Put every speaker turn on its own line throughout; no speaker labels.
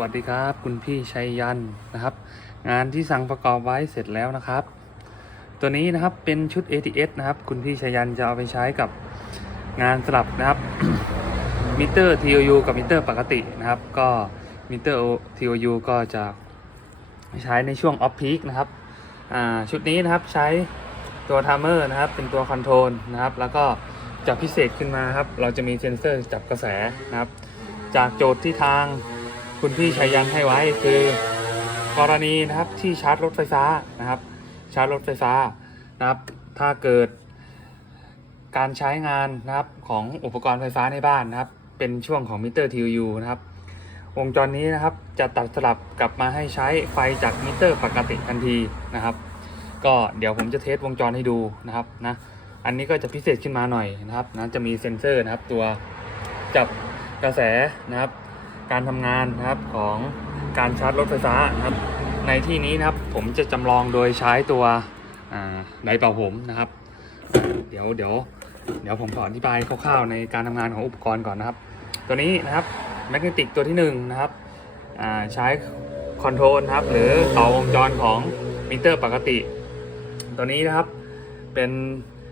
วัสดีครับคุณพี่ชัยยันนะครับ งานที่สั่งประกอบไว้เสร็จแล้วนะครับ ตัวนี้นะครับเป็นชุด ATS นะครับ คุณพี่ชัยยันจะเอาไปใช้กับงานสลับนะครับมิเตอร์ TOU กับมิเตอร์ปกตินะครับ ก็มิเตอร์ TOU ก็จะใช้ในช่วงออฟพีคนะครับชุดนี้นะครับใช้ตัวไทม์เมอร์นะครับ เป็นตัวคอนโทรลนะครับ แล้วก็จะพิเศษขึ้นมาครับ เราจะมีเซ็นเซอร์จับกระแสนะครับ จากโจทย์ที่ทาง คุณพี่ชัยยันให้ไว้คือ กรณีนะครับที่ชาร์จรถไฟฟ้านะครับ ชาร์จรถไฟฟ้านะครับ ถ้าเกิด การใช้งานนะครับของอุปกรณ์ไฟฟ้าในบ้านนะครับ เป็นช่วงของมิเตอร์ TOU นะครับ วงจรนี้นะครับจะตัดสลับกลับมาให้ใช้ไฟจากมิเตอร์ปกติทันทีนะครับ ก็เดี๋ยวผมจะเทสวงจรให้ดูนะครับนะอันนี้ก็จะพิเศษขึ้นมาหน่อยนะครับนะจะมีเซ็นเซอร์นะครับ ตัวจับกระแสนะครับ การทำงานนะครับของการชาร์จรถไฟฟ้านะครับ ในที่นี้นะครับผมจะจำลองโดยใช้ตัวไดเป่าผมนะครับ เดี๋ยวเดี๋ยวเดี๋ยวผมขออธิบายคร่าวๆในการทำงานของอุปกรณ์ก่อนนะครับ ตัวนี้นะครับแมกเนติกตัวที่1นงนะครับใช้คอนโทรลนะครับหรือต่อวงจรของมิเตอร์ปกติ ตัวนี้นะครับเป็น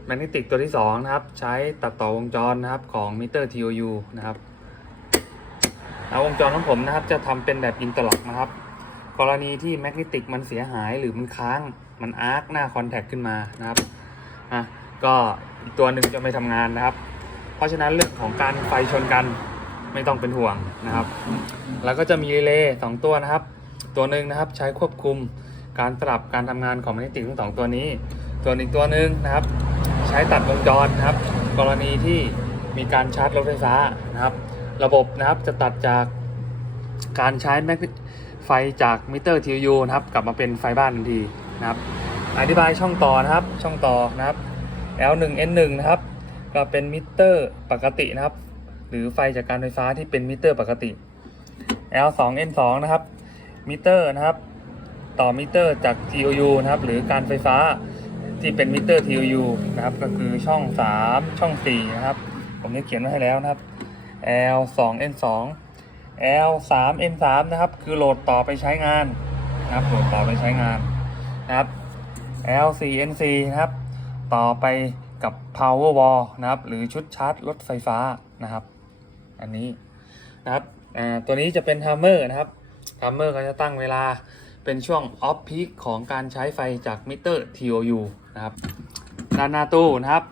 แมกเนติกตัวที่2นะครับใช้ตัดต่อวงจรนะครับของมิเตอร์ TOU นะครับ ววงจรของผมนะครับ จะทำเป็นแบบอินเตอร์ล็อกนะครับ กรณีที่แมกเนติกมันเสียหายหรือมันค้างมันอาร์คหน้าคอนแทคขึ้นมานะครับอะก็อีกตัวหนึ่งจะไม่ทำงานนะครับ เพราะฉะนั้นเรื่องของการไฟชนกันไม่ต้องเป็นห่วงนะครับ แล้วก็จะมีรีเลย์สองตัวนะครับ ตัวหนึ่งนะครับใช้ควบคุมการสลับการทำงานของแมกเนติกทั้งสองตัวนี้ ส่วนอีกตัวหนึ่งนะครับ ใช้ตัดวงจรนะครับ กรณีที่มีการชาร์จรถไฟฟ้านะครับ ระบบนะครับจะตัดจากการใช้แม็กไฟจากมิเตอร์ TU นะครับ กลับมาเป็นไฟบ้านทันทีนะครับ อธิบายช่องต่อนะครับ ช่องต่อนะครับ L1 N1 นะครับ ก็เป็นมิเตอร์ปกตินะครับ หรือไฟจากการไฟฟ้าที่เป็นมิเตอร์ปกติ L2 N2 นะครับ มิเตอร์นะครับ ต่อมิเตอร์จาก TOU นะครับ หรือการไฟฟ้าที่เป็นมิเตอร์ TOU นะครับ ก็คือช่อง 3 ช่อง4นะครับ ผมได้เขียนไว้ให้แล้วนะครับ L2 N2 L3 M3 นะครับ คือโหลดต่อไปใช้งานนะครับ โหลดต่อไปใช้งานนะครับ L4 N4 นะครับ ต่อไปกับ power wall นะครับ หรือชุดชาร์จรถไฟฟ้านะครับ อันนี้นะครับตัวนี้จะเป็น hammer นะครับ hammer ก็จะตั้งเวลาเป็นช่วง off peak ของการใช้ไฟจากมิเตอร์ TOU นะครับ ด้านหน้าตู้นะครับ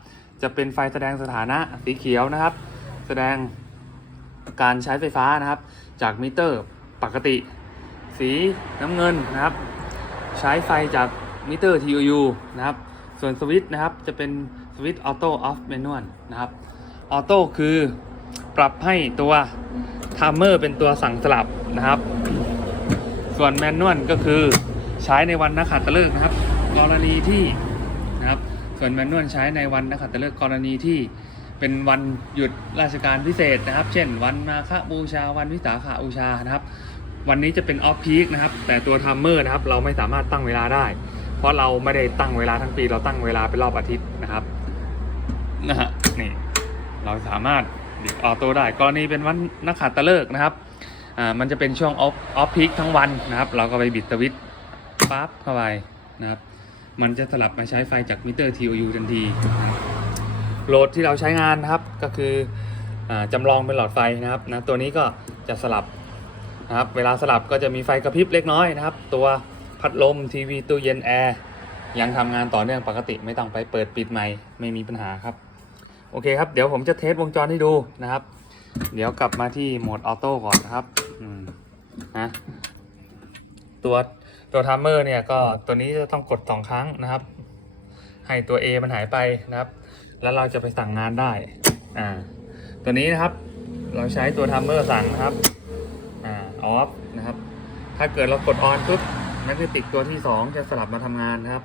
จะเป็นไฟแสดงสถานะสีเขียวนะครับ แสดง การใช้ไฟฟ้านะครับ จากมิเตอร์ปกติ สีน้ำเงินนะครับ ใช้ไฟจากมิเตอร์ TOU นะครับ ส่วนสวิตช์นะครับจะเป็นสวิตช์ออโต้ออฟแมนนวลนะครับออโต้คือปรับให้ตัวไทม์เมอร์เป็นตัวสั่งสลับนะครับ ส่วนแมนนวลก็คือใช้ในวันนักขัตฤกษ์นะครับ กรณีที่นะครับส่วนแมนนวลใช้ในวันนักขัตฤกษ์กรณีที่ เป็นวันหยุดราชการพิเศษนะครับ เช่น วันมาฆบูชา วันวิสาขบูชานะครับ วันนี้จะเป็นออฟพีคนะครับ แต่ตัวไทม์เมอร์นะครับ เราไม่สามารถตั้งเวลาได้ เพราะเราไม่ได้ตั้งเวลาทั้งปี เราตั้งเวลาเป็นรอบอาทิตย์นะครับนะฮะนี่เราสามารถดิดออโต้ได้กรณีเป็นวันนักขัตฤกษ์นะครับอ่ามันจะเป็นช่วงออฟออฟพีคทั้งวันนะครับ เราก็ไปบิดสวิตช์ปั๊บเข้าไปนะครับ มันจะสลับมาใช้ไฟจากมิเตอร์ TOU ทันทีนะครับ โหลดที่เราใช้งานนะครับก็คืออจำลองเป็นหลอดไฟนะครับนะตัวนี้ก็จะสลับนะครับ เวลาสลับก็จะมีไฟกระพริบเล็กน้อยนะครับ ตัวพัดลมทีวีตู้เย็นแอร์ยังทำงานต่อเนื่องปกติไม่ต้องไปเปิดปิดใหม่ไม่มีปัญหาครับ โอเคครับ เดี๋ยวผมจะเทสวงจรให้ดูนะครับ เดี๋ยวกลับมาที่โหมดออโต้ก่อนนะครับนะตัวตัวทัมเมอร์เนี่ยก็ตัวนี้จะต้องกดสองครั้งนะครับ ให้ตัว A มันหายไปนะครับ แล้วเราจะไปสั่งงานได้ อ่า ตัวนี้นะครับ เราใช้ตัวทัมเมอร์สั่งนะครับ อ่า ออฟนะครับ ถ้าเกิดเรากดออนปุ๊บแมกเนติกตัวที่ 2 จะสลับมาทำงานนะครับ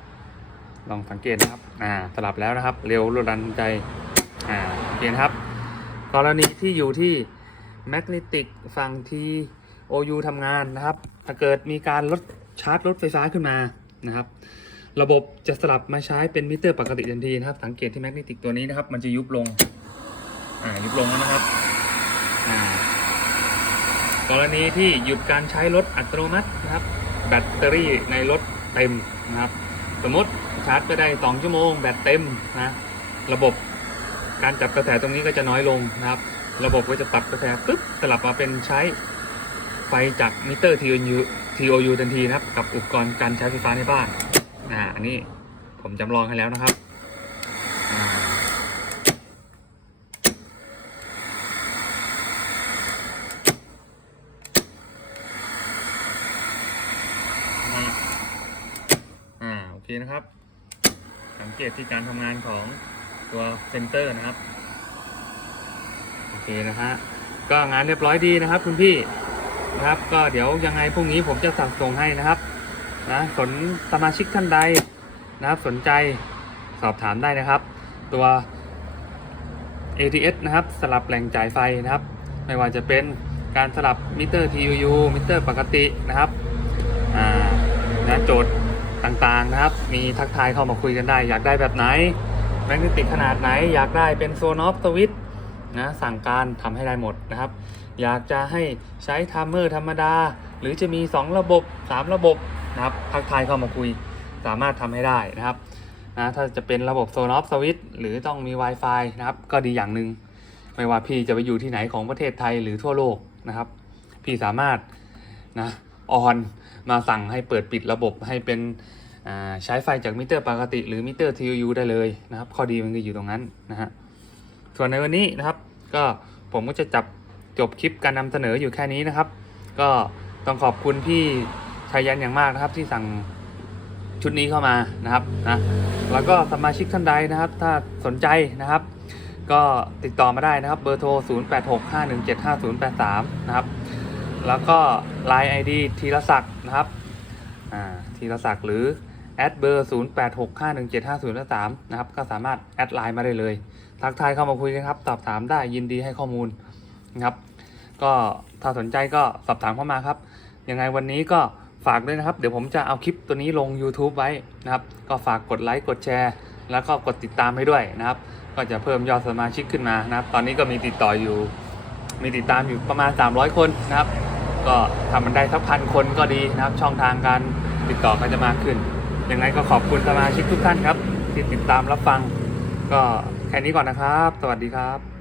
ลองสังเกตนะครับ อ่า สลับแล้วนะครับ เร็วรวดรันใจ อ่าโอเคนครับ กรณีที่อยู่ที่แมกเนติกฝั่งที่ OU ทำงานนะครับ ถ้าเกิดมีการลดชาร์จรถไฟฟ้าขึ้นมานะครับ ระบบจะสลับมาใช้เป็นมิเตอร์ปกติทันทีนะครับ สังเกตที่แมกเนติกตัวนี้นะครับ มันจะยุบลง อ่า ยุบลงแล้วนะครับ อ่า กรณีที่หยุดการใช้รถอัตโนมัตินะครับ แบตเตอรี่ในรถเต็มนะครับ สมมติชาร์จไปได้ 2 ชั่วโมง แบตเต็มนะ ระบบการจับกระแสตรงนี้ก็จะน้อยลงนะครับ ระบบก็จะตัดกระแสปุ๊บสลับมาเป็นใช้ไฟจากมิเตอร์ TOU TOU ทันทีนะครับ กับอุปกรณ์การใช้ไฟฟ้าในบ้าน อ่า อันนี้ผมจำลองให้แล้วนะครับอ่าอ่าโอเคนะครับ สังเกตที่การทำงานของตัวเซนเตอร์นะครับ โอเคนะฮะก็งานเรียบร้อยดีนะครับ คุณพี่นะครับ ก็เดี๋ยวยังไงพรุ่งนี้ผมจะสั่งส่งให้นะครับ นะสนสมาชิกท่านใดนะครับสนใจสอบถามได้นะครับ ตัว ATS นะครับสลับแหล่งจ่ายไฟนะครับ ไม่ว่าจะเป็นการสลับมิเตอร์ TUU มิเตอร์ปกตินะครับอ่านะโจทย์ต่างๆนะครับ มีทักทายเข้ามาคุยกันได้ อยากได้แบบไหนแมกเนติกขนาดไหน อยากได้เป็นโซนอฟสวิตนะสั่งการทำให้ได้หมดนะครับ อยากจะให้ใช้ทัมเมอร์ธรรมดา หรือจะมี 2 ระบบ 3 ระบบ นะครับทักทายเข้ามาคุยสามารถทำให้ได้นะครับนะถ้าจะเป็นระบบโซนอฟสวิตหรือต้องมี Wi-Fi นะครับ ก็ดีอย่างหนึ่งไม่ว่าพี่จะไปอยู่ที่ไหนของประเทศไทยหรือทั่วโลกนะครับ พี่สามารถนะออนมาสั่งให้เปิดปิดระบบให้เป็นใช้ไฟจากมิเตอร์ปกติ หรือมิเตอร์ TUU ได้เลยนะครับ ข้อดีมันก็อยู่ตรงนั้นนะฮะส่วนในวันนี้นะครับ ก็ผมก็จะจับจบคลิปการนำเสนออยู่แค่นี้นะครับ ก็ต้องขอบคุณพี่ ชัยยันอย่างมากนะครับที่สั่งชุดนี้เข้ามานะครับนะแล้วก็สมาชิกท่านใดนะครับ ถ้าสนใจนะครับ ก็ติดต่อมาได้นะครับเบอร์โทร 0865175083 นะครับ แล้วก็ Line ID ธีรศักดิ์นะครับธีรศักดิ์หรือแอดเบอร์0865175083 นะครับ ก็สามารถแอดไลน์มาได้เลย ทักทายเข้ามาคุยกันครับ สอบถามได้ยินดีให้ข้อมูลนะครับ ก็ถ้าสนใจก็สอบถามเข้ามาครับ ยังไงวันนี้ก็ ฝากด้วยนะครับ เดี๋ยวผมจะเอาคลิปตัวนี้ลง YouTube ไว้นะครับ ก็ฝากกดไลค์กดแชร์ แล้วก็กดติดตามให้ด้วยนะครับ ก็จะเพิ่มยอดสมาชิกขึ้นมานะครับ ตอนนี้ก็มีติดต่ออยู่ มีติดตามอยู่ประมาณ 300 คนนะครับ ก็ทำมันได้สักพันคนก็ดีนะครับ ช่องทางการติดต่อก็จะมากขึ้นยังไงก็ขอบคุณสมาชิกทุกท่านครับ ที่ติดตามรับฟัง ก็แค่นี้ก่อนนะครับ สวัสดีครับ